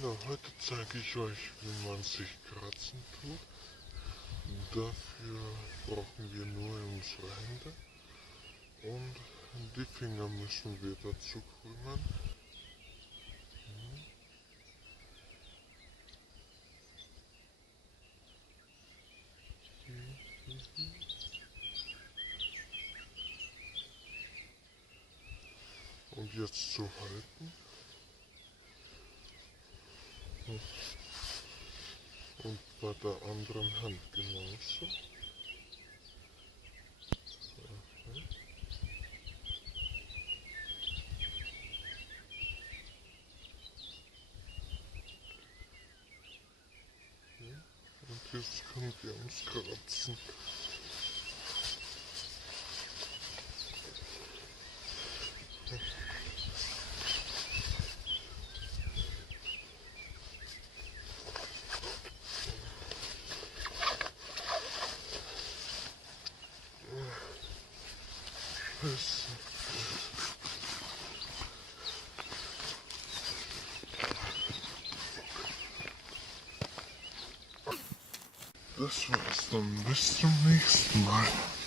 Hallo, heute zeige ich euch, wie man sich kratzen tut. Dafür brauchen wir nur unsere Hände und die Finger müssen wir dazu krümmen. Und jetzt zu halten. Und bei der anderen Hand genauso. Und jetzt könnt ihr uns kratzen. Das war's dann. Bis zum nächsten Mal.